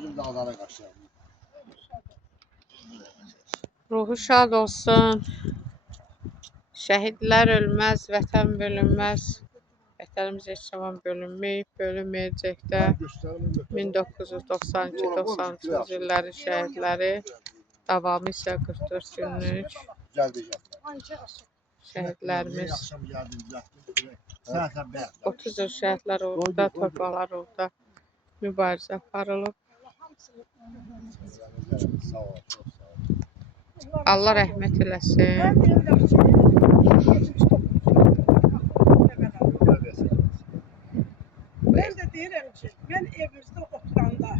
Bizim dağlara karşı. Ruhu şad olsun. Şəhidlər ölməz, vətən bölünməz. Vətənimiz heç zaman bölünməyib, bölünməyəcək də. 1992-93 illərin şəhidləri, davamı isə 44 günlük şəhidlərimiz. 30 il şəhidlər orada, torpalar orada mübarizə aparılıb. Allah rəhmət eləsin. Ben de deyirəm ki, ben evimizdə oturanda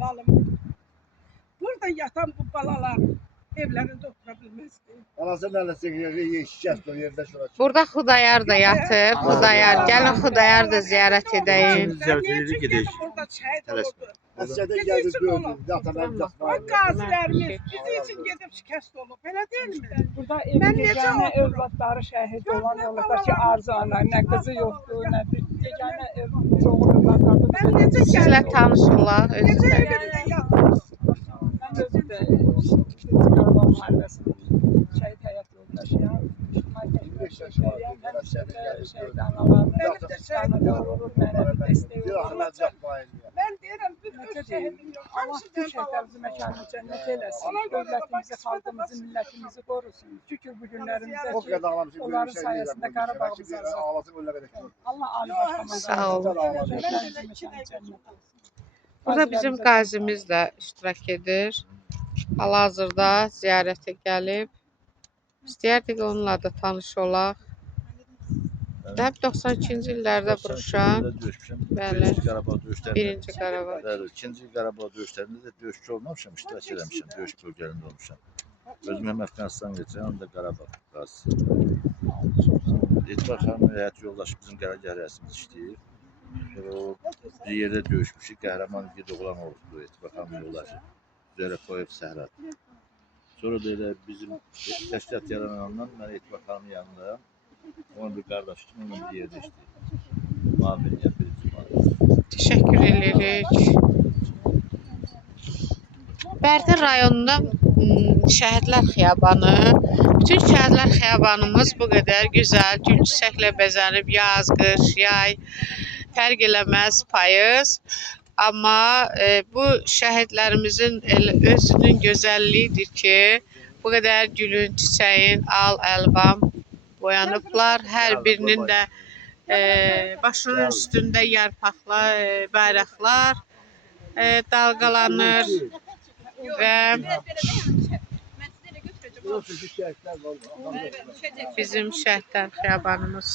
halım, burada yatan bu balalar evlərində otura bilməzdi. Anası nələsə şikəst o yerdə şurası. Burada Xudayar da yatır. Xudayar, gəlin Xudayar da ziyarət edəyim. Ben niyə gedim burada şəhid olurdu? Əsgərdə gəldi gördüm, yatan O qazilərimiz bizi için gedib şikəst olub, belə deyilmi? Burada yeganə övladları şəhid olan yolda ki, arzular, nə qızı yoxdur, nə bir yeganə oğul övladları. Ben necə Sizlə gəldim? tanışırlar, özü Necə də. evlərində yatdım? Mən özü də Qarabağ müharibəsində şəhid həyat yoldaşıyam. Şəhid analarım, mənəvi dəstəyi olacaq. Ben deyirəm, bütün şəhidin yox, Allah bütün şəhidlərimizi məkanını cənnət eləsin. Dövlətimizi, xalqımızı, millətimizi qorusun. Şükür bu günlərimizdə ki, onların sayəsində Qarabağımız azad. Allah Ali Başkomandan Sağ olun. dövlətimizin məkanını cənnət olsun. Burada bizim qazimiz də iştirak edir. Hal-hazırda ziyarətə gəlib. İstəyərdik onunla da tanış olaq. Hep 92-ci illərdə vuruşan. Bəli. Birinci Qarabağ döyüşlərində. Birinci Qarabağ. Bəli, ikinci Qarabağ döyüşlərində də döyüşçü olmamışam, iştirak eləmişəm, döyüş bölgələrində olmuşam. Özüm həm Əfqanistan veteranı, həm də Qarabağ qazisi. Etibar xanım həyat yoldaşı bizim qərargah rəsmimiz işləyir. O bir yerdə döyüşmüşük, qəhrəman igid oğlan olubdu Etibar xanım yoldaşı. Zərəfoyev Səhrat. Sonra da elə bizim təşkilat yaranandan mən Etibar xanımın yanındayım. Onun bir qardaşı kimi onun bir yerdə işləyir. Maviliyyət birinci maviliyyət. Teşekkür edirik. Bərdə rayonunda Şəhidlər Xiyabanı. Bütün Şəhidlər Xiyabanımız bu qədər gözəl, gül çiçəklə bəzənib, yaz, qış, yay fərq eləməz, payız. Amma bu şəhidlərimizin özünün gözəlliyidir ki, bu qədər gülün, çiçəyin, al-əlvan boyanıblar. Hər birinin də başının üstündə yarpaqlar, bayraqlar dalgalanır və bizim Şəhidlər Xiyabanımız.